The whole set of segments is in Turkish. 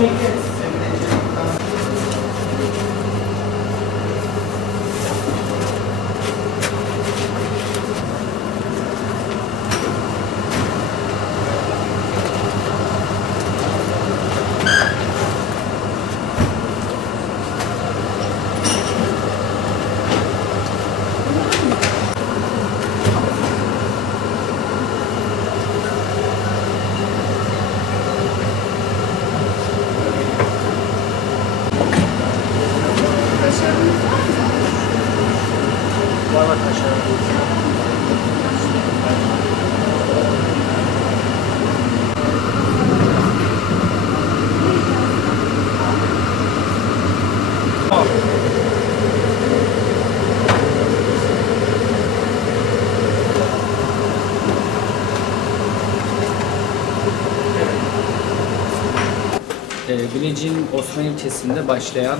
make this. Bak aşağıya. E, Bilecik'in Osman ilçesinde başlayan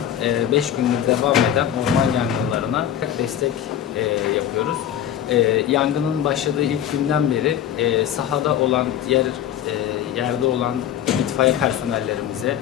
5 gündür devam eden orman yangınlarına destek e, yapıyoruz. E, yangının başladığı ilk günden beri e, sahada olan yer e, yerde olan itfaiye personellerimize,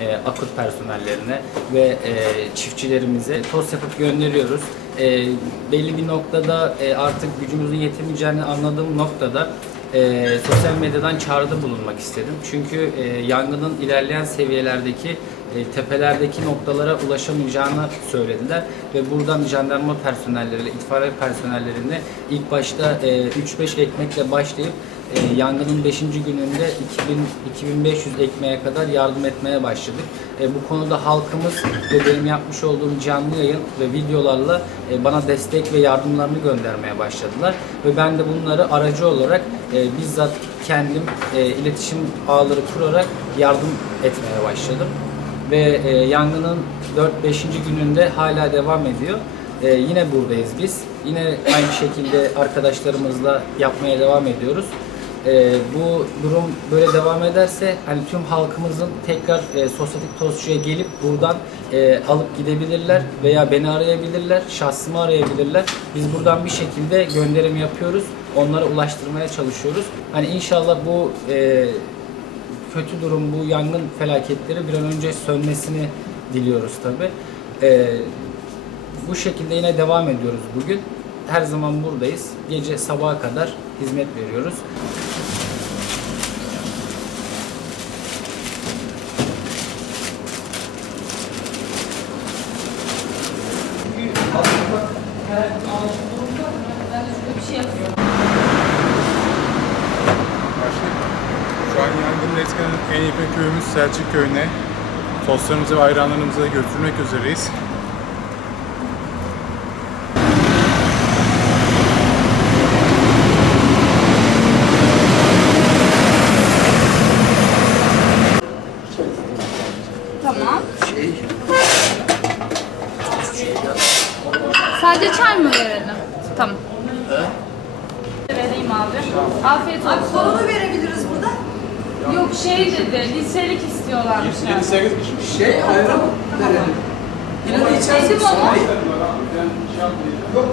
e, akut personellerine ve e, çiftçilerimize toz yapıp gönderiyoruz. E, belli bir noktada e, artık gücümüzün yetemeyeceğini anladığım noktada e, sosyal medyadan çağrıda bulunmak istedim. Çünkü e, yangının ilerleyen seviyelerdeki e, tepelerdeki noktalara ulaşamayacağını söylediler ve buradan jandarma personelleriyle, itfaiye personellerine ilk başta e, 3-5 ekmekle başlayıp e, yangının 5. gününde 2000 2500 ekmeğe kadar yardım etmeye başladık. E, bu konuda halkımız ve benim yapmış olduğum canlı yayın ve videolarla e, bana destek ve yardımlarını göndermeye başladılar. Ve ben de bunları aracı olarak e, bizzat kendim e, iletişim ağları kurarak yardım etmeye başladım. Ve e, yangının 4-5. gününde hala devam ediyor. E, yine buradayız biz. Yine aynı şekilde arkadaşlarımızla yapmaya devam ediyoruz. E, bu durum böyle devam ederse hani tüm halkımızın tekrar e, sosyetik tozcuya gelip buradan e, alıp gidebilirler veya beni arayabilirler, şahsımı arayabilirler. Biz buradan bir şekilde gönderim yapıyoruz. Onlara ulaştırmaya çalışıyoruz. Hani inşallah bu e, kötü durum, bu yangın felaketleri bir an önce sönmesini diliyoruz tabi. bu şekilde yine devam ediyoruz bugün. Her zaman buradayız. Gece sabaha kadar hizmet veriyoruz. Şu an yangının etkilenen en yakın köyümüz Selçuk Köyü'ne dostlarımızı ve hayranlarımızı da götürmek üzereyiz. Tamam. Sadece çay mı verelim? Tamam. Vereyim abi. Afiyet olsun. Kolunu verebiliriz burada. Yok şey dedi, liselik istiyorlarmış. yani. Şey ayran verelim. Yine de içersiniz. Dedim ama. Yok